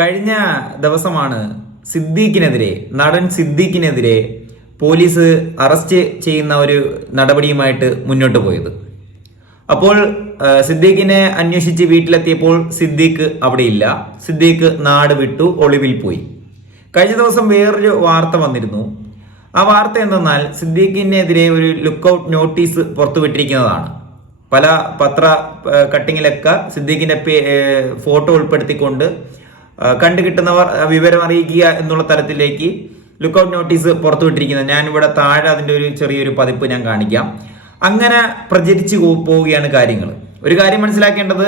കഴിഞ്ഞ ദിവസമാണ് സിദ്ദീഖിനെതിരെ നടൻ സിദ്ദീഖിനെതിരെ പോലീസ് അറസ്റ്റ് ചെയ്യുന്ന ഒരു നടപടിയുമായിട്ട് മുന്നോട്ട് പോയത്. അപ്പോൾ സിദ്ദീഖിനെ അന്വേഷിച്ച് വീട്ടിലെത്തിയപ്പോൾ സിദ്ദീഖ് അവിടെയില്ല. സിദ്ദീഖ് നാട് വിട്ടു ഒളിവിൽ പോയി. കഴിഞ്ഞ ദിവസം വേറൊരു വാർത്ത വന്നിരുന്നു. ആ വാർത്ത എന്തെന്നാൽ സിദ്ദീഖിനെതിരെ ഒരു ലുക്കൌട്ട് നോട്ടീസ് പുറത്തുവിട്ടിരിക്കുന്നതാണ്. പല പത്ര കട്ടിങ്ങിലൊക്കെ സിദ്ദീഖിന്റെ ഫോട്ടോ ഉൾപ്പെടുത്തിക്കൊണ്ട് കണ്ടു കിട്ടുന്നവർ വിവരം അറിയിക്കുക എന്നുള്ള തരത്തിലേക്ക് ലുക്കൌട്ട് നോട്ടീസ് പുറത്തുവിട്ടിരിക്കുന്നത് ഞാൻ ഇവിടെ താഴെ അതിന്റെ ഒരു ചെറിയൊരു പതിപ്പ് ഞാൻ കാണിക്കാം. അങ്ങനെ പ്രചരിച്ചു പോവുകയാണ് കാര്യങ്ങൾ. ഒരു കാര്യം മനസ്സിലാക്കേണ്ടത്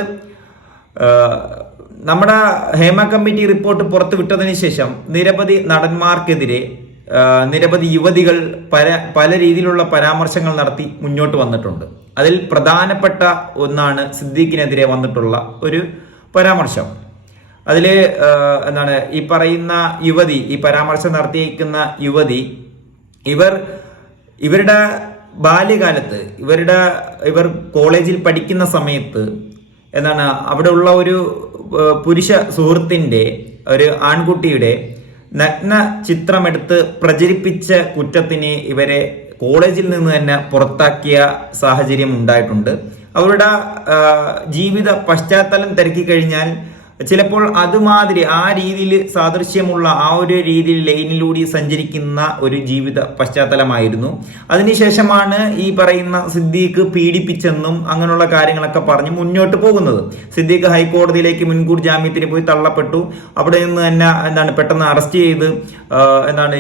നമ്മുടെ ഹേമ കമ്മിറ്റി റിപ്പോർട്ട് പുറത്തു വിട്ടതിന് ശേഷം നിരവധി നടന്മാർക്കെതിരെ നിരവധി യുവതികൾ പല പല രീതിയിലുള്ള പരാമർശങ്ങൾ നടത്തി മുന്നോട്ട് വന്നിട്ടുണ്ട്. അതിൽ പ്രധാനപ്പെട്ട ഒന്നാണ് സിദ്ദീഖിനെതിരെ വന്നിട്ടുള്ള ഒരു പരാമർശം. അതിൽ എന്താണ് ഈ പറയുന്ന യുവതി ഈ പരാമർശം നടത്തിയിരിക്കുന്ന യുവതി ഇവർ ഇവരുടെ ബാല്യകാലത്ത് ഇവരുടെ ഇവർ കോളേജിൽ പഠിക്കുന്ന സമയത്ത് എന്താണ് അവിടെ ഉള്ള ഒരു പുരുഷ സുഹൃത്തിന്റെ ഒരു ആൺകുട്ടിയുടെ നഗ്ന ചിത്രമെടുത്ത് പ്രചരിപ്പിച്ച കുറ്റത്തിന് ഇവരെ കോളേജിൽ നിന്ന് തന്നെ പുറത്താക്കിയ സാഹചര്യം ഉണ്ടായിട്ടുണ്ട്. അവരുടെ ജീവിത പശ്ചാത്തലം തിരക്കി കഴിഞ്ഞാൽ ചിലപ്പോൾ അതുമാതിരി ആ രീതിയിൽ സാദൃശ്യമുള്ള ആ ഒരു രീതിയിൽ ലൈനിലൂടെ സഞ്ചരിക്കുന്ന ഒരു ജീവിത പശ്ചാത്തലമായിരുന്നു. അതിനുശേഷമാണ് ഈ പറയുന്ന സിദ്ദീഖ് പീഡിപ്പിച്ചെന്നും അങ്ങനെയുള്ള കാര്യങ്ങളൊക്കെ പറഞ്ഞ് മുന്നോട്ട് പോകുന്നത്. സിദ്ദീഖ് ഹൈക്കോടതിയിലേക്ക് മുൻകൂർ ജാമ്യത്തിന് പോയി തള്ളപ്പെട്ടു. അവിടെ നിന്ന് തന്നെ എന്താണ് പെട്ടെന്ന് അറസ്റ്റ് ചെയ്ത് എന്താണ്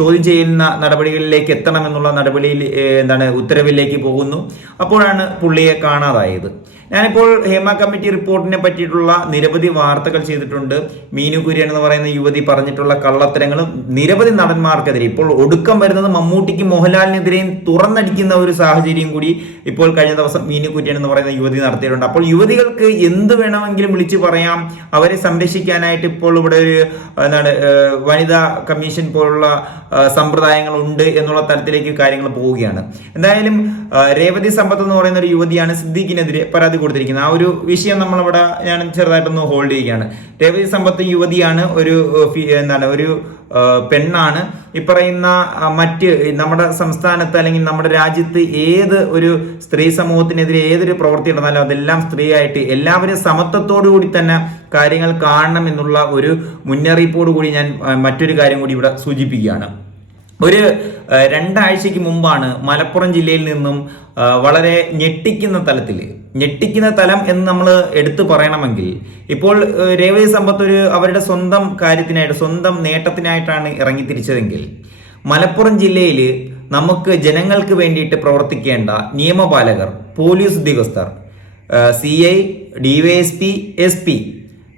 ചോദ്യം ചെയ്യുന്ന നടപടികളിലേക്ക് എത്തണമെന്നുള്ള നടപടിയിൽ എന്താണ് ഉത്തരവിലേക്ക് പോകുന്നു. അപ്പോഴാണ് പുള്ളിയെ കാണാതായത്. ഞാനിപ്പോൾ ഹേമ കമ്മിറ്റി റിപ്പോർട്ടിനെ പറ്റിയിട്ടുള്ള നിരവധി വാർത്തകൾ ചെയ്തിട്ടുണ്ട്. മീനു കുര്യൻ എന്ന് പറയുന്ന യുവതി പറഞ്ഞിട്ടുള്ള കള്ളത്തരങ്ങളും നിരവധി നടന്മാർക്കെതിരെ ഇപ്പോൾ ഒടുക്കം വരുന്നത് മമ്മൂട്ടിക്ക് മോഹൻലാലിനെതിരെയും തുറന്നടിക്കുന്ന ഒരു സാഹചര്യം കൂടി ഇപ്പോൾ കഴിഞ്ഞ ദിവസം മീനു കുര്യൻ എന്ന് പറയുന്ന യുവതി നടത്തിയിട്ടുണ്ട്. അപ്പോൾ യുവതികൾക്ക് എന്ത് വേണമെങ്കിലും വിളിച്ചു പറയാം. അവരെ സംരക്ഷിക്കാനായിട്ട് ഇപ്പോൾ ഇവിടെ ഒരു എന്താണ് വനിതാ കമ്മീഷൻ പോലുള്ള സമ്പ്രദായങ്ങളുണ്ട് എന്നുള്ള തരത്തിലേക്ക് കാര്യങ്ങൾ പോവുകയാണ്. എന്തായാലും രേവതി സമ്പത്ത് എന്ന് പറയുന്ന ഒരു യുവതിയാണ് സിദ്ദീഖിനെതിരെ പരാതി കൊടുത്തിരിക്കുന്നത്. ആ ഒരു വിഷയം നമ്മളിവിടെ ഞാൻ ചെറുതായിട്ടൊന്ന് ഹോൾഡ് ചെയ്യുകയാണ്. രേവതി സമ്പത്ത് യുവതിയാണ് ഒരു എന്താണ് ഒരു പെണ്ണാണ്. ഈ പറയുന്ന മറ്റ് നമ്മുടെ സംസ്ഥാനത്ത് അല്ലെങ്കിൽ നമ്മുടെ രാജ്യത്ത് ഏത് ഒരു സ്ത്രീ സമൂഹത്തിനെതിരെ ഏതൊരു പ്രവൃത്തി നടന്നാലും അതെല്ലാം സ്ത്രീയായിട്ട് എല്ലാവരും സമത്വത്തോടു കൂടി തന്നെ കാര്യങ്ങൾ കാണണം എന്നുള്ള ഒരു മുന്നറിയിപ്പോടു കൂടി ഞാൻ മറ്റൊരു കാര്യം കൂടി ഇവിടെ സൂചിപ്പിക്കുകയാണ്. ഒരു രണ്ടാഴ്ചയ്ക്ക് മുമ്പാണ് മലപ്പുറം ജില്ലയിൽ നിന്നും വളരെ ഞെട്ടിക്കുന്ന തലത്തിൽ ഞെട്ടിക്കുന്ന തലം എന്ന് നമ്മൾ എടുത്തു പറയണമെങ്കിൽ ഇപ്പോൾ രേവതി സമ്പത്ത് ഒരു അവരുടെ സ്വന്തം കാര്യത്തിനായിട്ട് സ്വന്തം നേട്ടത്തിനായിട്ടാണ് ഇറങ്ങി തിരിച്ചതെങ്കിൽ മലപ്പുറം ജില്ലയിൽ നമുക്ക് ജനങ്ങൾക്ക് വേണ്ടിയിട്ട് പ്രവർത്തിക്കേണ്ട നിയമപാലകർ പോലീസ് ഉദ്യോഗസ്ഥർ C I D Y S P S P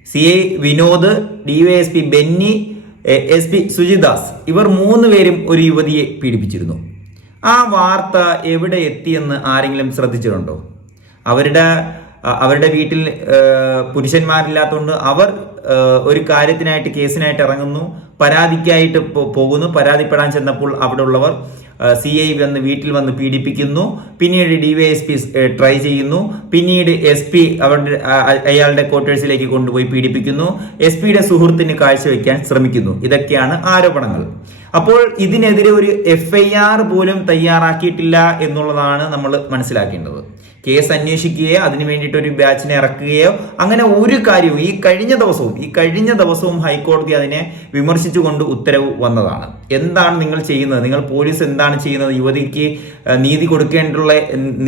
C I Vinod D Y S P Benny S P Sujidas ഇവർ മൂന്ന് പേരും ഒരു യുവതിയെ പീഡിപ്പിച്ചിരുന്നു. ആ വാർത്ത എവിടെ എത്തിയെന്ന് ആരെങ്കിലും ശ്രദ്ധിച്ചിട്ടുണ്ടോ? അവരുടെ അവരുടെ വീട്ടിൽ പുരുഷന്മാരില്ലാത്തതുകൊണ്ട് അവർ ഒരു കാര്യത്തിനായിട്ട് കേസിനായിട്ട് ഇറങ്ങുന്നു. പരാതിക്കായിട്ട് പോകുന്നു. പരാതിപ്പെടാൻ ചെന്നപ്പോൾ അവിടെ ഉള്ളവർ സി ഐ വന്ന് വീട്ടിൽ വന്ന് പീഡിപ്പിക്കുന്നു. പിന്നീട് ഡിവൈഎസ്പി ട്രൈ ചെയ്യുന്നു. പിന്നീട് എസ് പി അവരുടെ അയാളുടെ ക്വാർട്ടേഴ്സിലേക്ക് കൊണ്ടുപോയി പീഡിപ്പിക്കുന്നു. എസ് പിയുടെ സുഹൃത്തിന് കാഴ്ചവെക്കാൻ ശ്രമിക്കുന്നു. ഇതൊക്കെയാണ് ആരോപണങ്ങൾ. അപ്പോൾ ഇതിനെതിരെ ഒരു എഫ് ഐ ആർ പോലും തയ്യാറാക്കിയിട്ടില്ല എന്നുള്ളതാണ് നമ്മൾ മനസ്സിലാക്കേണ്ടത്. കേസ് അന്വേഷിക്കുകയോ അതിന് വേണ്ടിയിട്ട് ഒരു ബാച്ചിനെ ഇറക്കുകയോ അങ്ങനെ ഒരു കാര്യവും ഈ കഴിഞ്ഞ ദിവസവും ഈ കഴിഞ്ഞ ദിവസവും ഹൈക്കോടതി അതിനെ വിമർശിച്ചുകൊണ്ട് ഉത്തരവ് വന്നതാണ്. എന്താണ് നിങ്ങൾ ചെയ്യുന്നത്? നിങ്ങൾ പോലീസ് എന്താണ് ചെയ്യുന്നത്? യുവതിക്ക് നീതി കൊടുക്കേണ്ടുള്ള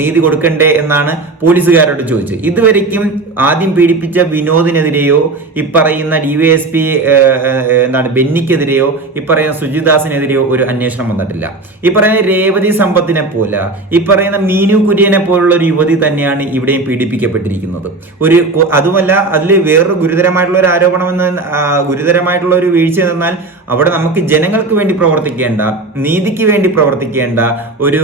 നീതി കൊടുക്കണ്ടേ എന്നാണ് പോലീസുകാരോട് ചോദിച്ചത്. ഇതുവരെയ്ക്കും ആദ്യം പീഡിപ്പിച്ച വിനോദിനെതിരെയോ ഈ പറയുന്ന ഡി വൈ എസ് പി എന്താണ് ബെന്നിക്കെതിരെയോ ഈ പറയുന്ന സുജിദാസിനെതിരെയോ ഒരു അന്വേഷണം വന്നിട്ടില്ല. ഈ പറയുന്ന രേവതി സമ്പത്തിനെ പോലെ ഈ പറയുന്ന മീനു കുര്യനെ പോലുള്ള ഒരു യുവതി തന്നെയാണ് ഇവിടെയും പീഡിപ്പിക്കപ്പെട്ടിരിക്കുന്നത്. ഒരു അതുമല്ല അതിൽ വേറൊരു ഗുരുതരമായിട്ടുള്ള ഒരു ആരോപണം എന്ന് ഗുരുതരമായിട്ടുള്ള ഒരു വീഴ്ച എന്നാൽ അവിടെ നമുക്ക് ജനങ്ങൾക്ക് വേണ്ടി പ്രവർത്തിക്കേണ്ട നീതിക്ക് വേണ്ടി പ്രവർത്തിക്കേണ്ട ഒരു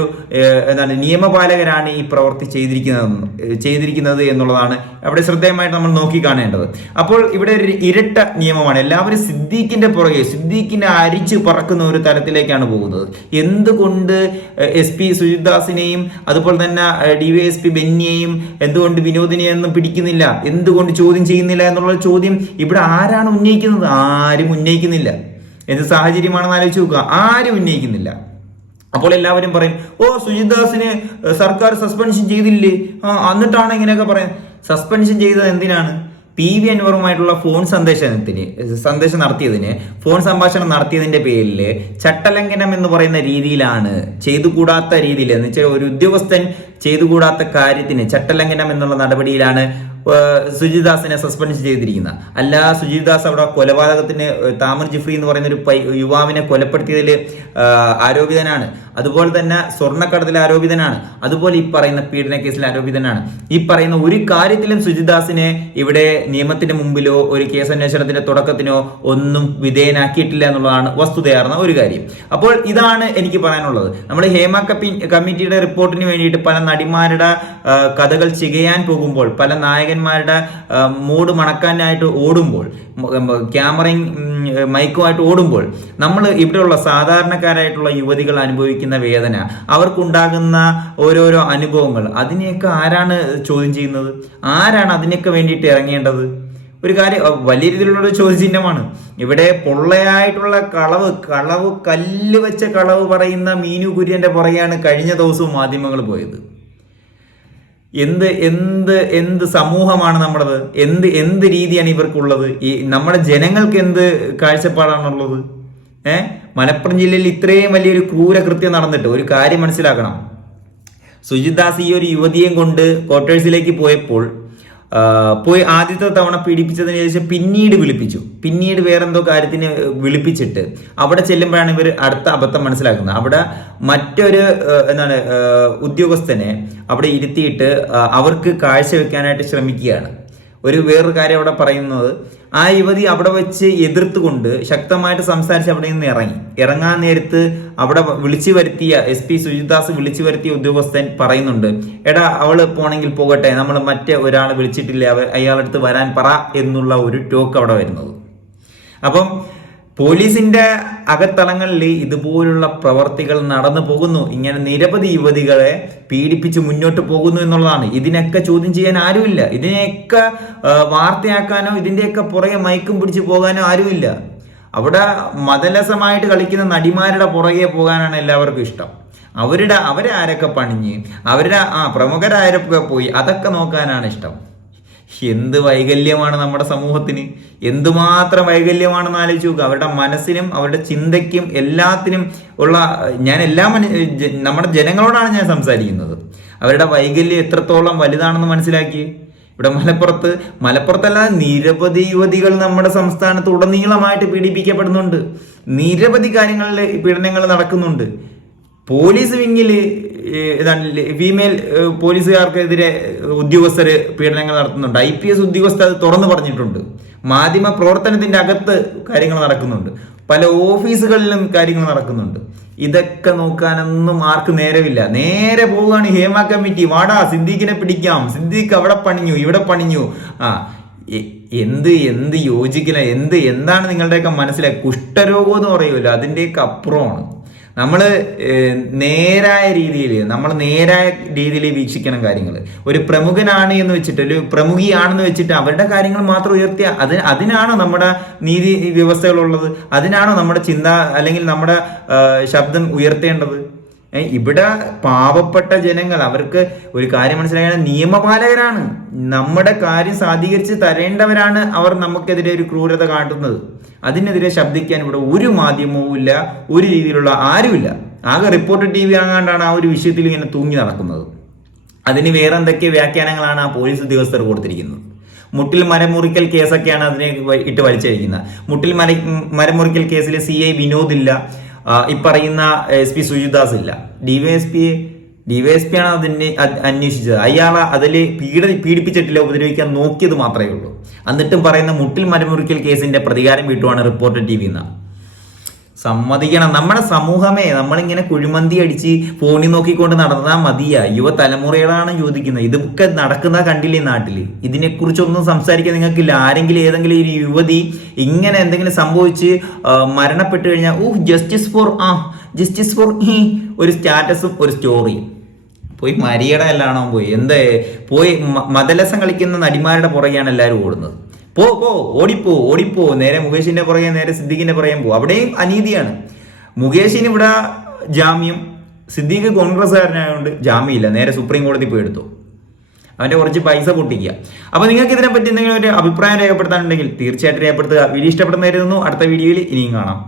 എന്താണ് നിയമപാലകരാണ് ഈ പ്രവൃത്തി ചെയ്തിരിക്കുന്നത് ചെയ്തിരിക്കുന്നത് എന്നുള്ളതാണ് അവിടെ ശ്രദ്ധേയമായിട്ട് നമ്മൾ നോക്കി കാണേണ്ടത് അപ്പോൾ ഇവിടെ ഒരു ഇരട്ട നിയമമാണ്. എല്ലാവരും സിദ്ദീഖിന്റെ പുറകെ സിദ്ദീഖിനെ അരിച്ചു പറക്കുന്ന ഒരു തരത്തിലേക്കാണ് പോകുന്നത്. എന്തുകൊണ്ട് എസ് പി സുജിദാസിനെയും അതുപോലെ തന്നെ ഡി വൈ എസ് പി ബെന്നിയെയും എന്തുകൊണ്ട് വിനോദിനെയൊന്നും പിടിക്കുന്നില്ല? എന്തുകൊണ്ട് ചോദ്യം ചെയ്യുന്നില്ല എന്നുള്ള ചോദ്യം ഇവിടെ ആരാണ് ഉന്നയിക്കുന്നത്? ആരും ഉന്നയിക്കുന്നില്ല. എന്ത് സാഹചര്യമാണെന്ന് ആലോചിച്ച് നോക്കുക. ആരും ഉന്നയിക്കുന്നില്ല. അപ്പോൾ എല്ലാവരും പറയും ഓ സുജിത്ദാസിന് സർക്കാർ സസ്പെൻഷൻ ചെയ്തില്ലേ? ആ എന്നിട്ടാണ് ഇങ്ങനെയൊക്കെ പറയാൻ സസ്പെൻഷൻ ചെയ്തത് എന്തിനാണ്? പി വി അൻവറുമായിട്ടുള്ള ഫോൺ സന്ദേശത്തിന് സന്ദേശം നടത്തിയതിന് ഫോൺ സംഭാഷണം നടത്തിയതിന്റെ പേരിൽ ചട്ടലംഘനം എന്ന് പറയുന്ന രീതിയിലാണ് ചെയ്തുകൂടാത്ത രീതിയിൽ എന്ന് വെച്ചാൽ ഒരു ഉദ്യോഗസ്ഥൻ ചെയ്തുകൂടാത്ത കാര്യത്തിന് ചട്ടലംഘനം എന്നുള്ള നടപടിയിലാണ് സുജിദാസിനെ സസ്പെൻഡ് ചെയ്തിരിക്കുന്നത്. അല്ല സുജിദാസ് അവിടെ കൊലപാതകത്തിന് താമർ ജിഫ്രി എന്ന് പറയുന്ന ഒരു യുവാവിനെ കൊലപ്പെടുത്തിയതിൽ ആരോപിതനാണ്. അതുപോലെ തന്നെ സ്വർണക്കടത്തിൽ ആരോപിതനാണ്. അതുപോലെ ഈ പറയുന്ന പീഡന കേസിൽ ആരോപിതനാണ്. ഈ പറയുന്ന ഒരു കാര്യത്തിലും സുജിദാസിനെ ഇവിടെ നിയമത്തിന്റെ മുമ്പിലോ ഒരു കേസ് അന്വേഷണത്തിന്റെ തുടക്കത്തിനോ ഒന്നും വിധേയനാക്കിയിട്ടില്ല എന്നുള്ളതാണ് വസ്തുതയാർന്ന ഒരു കാര്യം. അപ്പോൾ ഇതാണ് എനിക്ക് പറയാനുള്ളത്. നമ്മൾ ഹേമ കപ്പി കമ്മിറ്റിയുടെ റിപ്പോർട്ടിന് വേണ്ടിയിട്ട് പല നടിമാരുടെ കഥകൾ ചികയാൻ പോകുമ്പോൾ പല നായകന്മാരുടെ മൂഡ് മണക്കാനായിട്ട് ഓടുമ്പോൾ ക്യാമറയും മൈക്കുമായിട്ട് ഓടുമ്പോൾ നമ്മൾ ഇവിടെയുള്ള സാധാരണക്കാരായിട്ടുള്ള യുവതികൾ അനുഭവിക്കുന്ന വേദന അവർക്കുണ്ടാകുന്ന ഓരോരോ അനുഭവങ്ങൾ അതിനെയൊക്കെ ആരാണ് ചോദ്യം ചെയ്യുന്നത്? ആരാണ് അതിനൊക്കെ വേണ്ടിയിട്ട് ഇറങ്ങേണ്ടത്? ഒരു കാര്യം വലിയ രീതിയിലുള്ള ചോദ്യചിഹ്നമാണ്. ഇവിടെ പൊള്ളയായിട്ടുള്ള കളവ് കളവ് കല്ല് വെച്ച കളവ് പറയുന്ന മീനു കുര്യന്റെ പുറകെയാണ് കഴിഞ്ഞ ദിവസവും മാധ്യമങ്ങൾ പോയത്. എന്ത് എന്ത് എന്ത് സമൂഹമാണ് നമ്മുടേത്? എന്ത് എന്ത് രീതിയാണ് ഇവർക്കുള്ളത്? ഈ നമ്മുടെ ജനങ്ങൾക്ക് എന്ത് കാഴ്ചപ്പാടാണുള്ളത്? ഏ? മലപ്പുറം ജില്ലയിൽ ഇത്രയും വലിയൊരു ക്രൂരകൃത്യം നടന്നിട്ട് ഒരു കാര്യം മനസ്സിലാക്കണം. സുജിത് ദാസ് ഈ ഒരു യുവതിയെയും കൊണ്ട് ക്വാർട്ടേഴ്സിലേക്ക് പോയപ്പോൾ പോയി ആദ്യത്തെ തവണ പീഡിപ്പിച്ചതിന് ശേഷം പിന്നീട് വിളിപ്പിച്ചു. പിന്നീട് വേറെന്തോ കാര്യത്തിന് വിളിപ്പിച്ചിട്ട് അവിടെ ചെല്ലുമ്പോഴാണ് ഇവർ അടുത്ത അബദ്ധം മനസ്സിലാക്കുന്നത്. അവിടെ മറ്റൊരു എന്താണ് ഉദ്യോഗസ്ഥനെ അവിടെ ഇരുത്തിയിട്ട് അവർക്ക് അവർക്ക് കാഴ്ചവെക്കാനായിട്ട് ശ്രമിക്കുകയാണ്. ഒരു വേറൊരു കാര്യം അവിടെ പറയുന്നത് ആ യുവതി അവിടെ വെച്ച് എതിർത്തുകൊണ്ട് ശക്തമായിട്ട് സംസാരിച്ച് അവിടെ നിന്ന് ഇറങ്ങി. ഇറങ്ങാൻ നേരത്ത് അവിടെ വിളിച്ചു വരുത്തിയ എസ് പി സുജിദാസ് വിളിച്ചു വരുത്തിയ ഉദ്യോഗസ്ഥൻ പറയുന്നുണ്ട് എടാ അവൾ പോണെങ്കിൽ പോകട്ടെ നമ്മൾ മറ്റേ ഒരാളെ വിളിച്ചിട്ടില്ല അയാളടുത്ത് വരാൻ പറ എന്നുള്ള ഒരു ടോക്ക് അവിടെ വരുന്നത്. അപ്പം പോലീസിന്റെ അകത്തളങ്ങളിൽ ഇതുപോലുള്ള പ്രവർത്തികൾ നടന്നു പോകുന്നു. ഇങ്ങനെ നിരവധി യുവതികളെ പീഡിപ്പിച്ച് മുന്നോട്ട് പോകുന്നു എന്നുള്ളതാണ്. ഇതിനൊക്കെ ചോദ്യം ചെയ്യാൻ ആരുമില്ല. ഇതിനെയൊക്കെ വാർത്തയാക്കാനോ ഇതിന്റെയൊക്കെ പുറകെ മയക്കും പിടിച്ച് പോകാനോ ആരുമില്ല. അവിടെ മതലസമായിട്ട് കളിക്കുന്ന നടിമാരുടെ പുറകെ പോകാനാണ് എല്ലാവർക്കും ഇഷ്ടം. അവരുടെ അവരെ ആരൊക്കെ പണിഞ്ഞ് അവരുടെ ആ പ്രമുഖരാരൊക്കെ പോയി അതൊക്കെ നോക്കാനാണ് ഇഷ്ടം. എന്ത് വൈകല്യമാണ് നമ്മുടെ സമൂഹത്തിന്? എന്തുമാത്രം വൈകല്യമാണെന്ന് ആലോചിച്ച് നോക്കുക അവരുടെ മനസ്സിനും അവരുടെ ചിന്തയ്ക്കും എല്ലാത്തിനും ഉള്ള ഞാൻ എല്ലാ നമ്മുടെ ജനങ്ങളോടാണ് ഞാൻ സംസാരിക്കുന്നത്. അവരുടെ വൈകല്യം എത്രത്തോളം വലുതാണെന്ന് മനസ്സിലാക്കി. ഇവിടെ മലപ്പുറത്ത് മലപ്പുറത്തല്ലാതെ നിരവധി യുവതികൾ നമ്മുടെ സംസ്ഥാനത്ത് ഉടനീളമായിട്ട് പീഡിപ്പിക്കപ്പെടുന്നുണ്ട്. നിരവധി കാര്യങ്ങളിൽ പീഡനങ്ങൾ നടക്കുന്നുണ്ട്. പോലീസ് വിങ്ങിൽ ഇതാണ് ഫീമെയിൽ പോലീസുകാർക്കെതിരെ ഉദ്യോഗസ്ഥർ പീഡനങ്ങൾ നടത്തുന്നുണ്ട്. ഐ പി എസ് ഉദ്യോഗസ്ഥർ അത് തുറന്നു പറഞ്ഞിട്ടുണ്ട്. മാധ്യമ പ്രവർത്തനത്തിന്റെ അകത്ത് കാര്യങ്ങൾ നടക്കുന്നുണ്ട്. പല ഓഫീസുകളിലും കാര്യങ്ങൾ നടക്കുന്നുണ്ട്. ഇതൊക്കെ നോക്കാനൊന്നും ആർക്ക് നേരമില്ല. നേരെ പോവുകയാണ് ഹേമ കമ്മിറ്റി. വാടാ സിദ്ദീഖിനെ പിടിക്കാം. സിദ്ദീഖ് അവിടെ പണിഞ്ഞു ഇവിടെ പണിഞ്ഞു. ആ എന്ത് എന്ത് യോജിക്കില്ല എന്ത് എന്താണ് നിങ്ങളുടെയൊക്കെ മനസ്സിലായി കുഷ്ഠരോഗം എന്ന് പറയുമല്ലോ അതിന്റെയൊക്കെ അപ്പുറമാണ്. നമ്മൾ നേരായ രീതിയിൽ നമ്മൾ നേരായ രീതിയിൽ വീക്ഷിക്കണം കാര്യങ്ങൾ ഒരു പ്രമുഖനാണ് എന്ന് വെച്ചിട്ട് ഒരു പ്രമുഖിയാണെന്ന് വെച്ചിട്ട് അവരുടെ കാര്യങ്ങൾ മാത്രം ഉയർത്തിയ അത് അതിനാണോ നമ്മുടെ നീതി വ്യവസ്ഥകളുള്ളത് അതിനാണോ നമ്മുടെ ചിന്ത അല്ലെങ്കിൽ നമ്മുടെ ശബ്ദം ഉയർത്തേണ്ടത്? ഇവിടെ പാവപ്പെട്ട ജനങ്ങൾ അവർക്ക് ഒരു കാര്യം മനസ്സിലാക്കുന്ന നിയമപാലകരാണ്. നമ്മുടെ കാര്യം സാധീകരിച്ച് തരേണ്ടവരാണ് അവർ നമുക്കെതിരെ ഒരു ക്രൂരത കാട്ടുന്നത്. അതിനെതിരെ ശബ്ദിക്കാൻ ഇവിടെ ഒരു മാധ്യമവും ഇല്ല ഒരു രീതിയിലുള്ള ആരുമില്ല ആകെ റിപ്പോർട്ട് ടി വി ആകാണ്ടാണ് ആ ഒരു വിഷയത്തിൽ ഇങ്ങനെ തൂങ്ങി നടക്കുന്നത്. അതിന് വേറെ എന്തൊക്കെ വ്യാഖ്യാനങ്ങളാണ് ആ പോലീസ് ഉദ്യോഗസ്ഥർ കൊടുത്തിരിക്കുന്നത്? മുട്ടിൽ മരമുറിക്കൽ കേസൊക്കെയാണ് അതിനെ ഇട്ട് വലിച്ചഴിക്കുന്നത്. മുട്ടിൽ മര മരമുറിക്കൽ കേസിൽ സി ഐ വിനോദ് ഇല്ല. ഈ പറയുന്ന എസ് പി സുജിദാസ് ഇല്ല ഡിവൈഎസ്പി ഡിവൈഎസ്പി ആണ് അതിനെ അന്വേഷിച്ചത്. അയാൾ അതിൽ പീഡ പീഡിപ്പിച്ചിട്ടില്ല ഉപദ്രവിക്കാൻ നോക്കിയത് മാത്രമേ ഉള്ളൂ. എന്നിട്ടും പറയുന്ന മുട്ടിൽ മരമുറിക്കൽ കേസിന്റെ പ്രതികാരം വീട്ടുവാണ് റിപ്പോർട്ടർ ടി വി എന്നാണ് സമ്മതിക്കണം. നമ്മുടെ സമൂഹമേ നമ്മളിങ്ങനെ കുഴിമന്തി അടിച്ച് ഫോണിൽ നോക്കിക്കൊണ്ട് നടന്നാൽ മതിയാ. യുവതലമുറകളാണ് ചോദിക്കുന്നത്. ഇതൊക്കെ നടക്കുന്ന കണ്ടില്ലേ നാട്ടിൽ ഇതിനെക്കുറിച്ചൊന്നും സംസാരിക്കാൻ നിങ്ങൾക്കില്ല. ആരെങ്കിലും ഏതെങ്കിലും ഒരു യുവതി ഇങ്ങനെ എന്തെങ്കിലും സംഭവിച്ച് മരണപ്പെട്ടു കഴിഞ്ഞാൽ ഊഹ് ജസ്റ്റിസ് ഫോർ ആ ജസ്റ്റിസ് ഫോർ ഈ ഒരു സ്റ്റാറ്റസും ഒരു സ്റ്റോറിയും. പോയി മരിയുടെ എല്ലാണോ പോയി. എന്തേ? പോയി മതലസം കളിക്കുന്ന നടിമാരുടെ പുറകെയാണ് എല്ലാവരും ഓടുന്നത്. പോ പോ ഓടിപ്പോ ഓടിപ്പോ നേരെ മുകേഷിന്റെ പുറകെ നേരെ സിദ്ദീഖിന്റെ പുറകെ പോ. അവിടെയും അനീതിയാണ്. മുകേഷിന് ഇവിടെ ജാമ്യം സിദ്ദീഖ് കോൺഗ്രസ്സുകാരനായതുകൊണ്ട് ജാമ്യമില്ല. നേരെ സുപ്രീം കോടതി പോയി എടുത്തു. അവന്റെ കുറച്ച് പൈസ പൊട്ടിക്കുക. അപ്പൊ നിങ്ങൾക്ക് ഇതിനെപ്പറ്റി എന്തെങ്കിലും ഒരു അഭിപ്രായം രേഖപ്പെടുത്താനുണ്ടെങ്കിൽ തീർച്ചയായിട്ടും രേഖപ്പെടുത്തുക. വീഡിയോ ഇഷ്ടപ്പെടുന്നതായിരുന്നു അടുത്ത വീഡിയോയിൽ ഇനിയും കാണാം.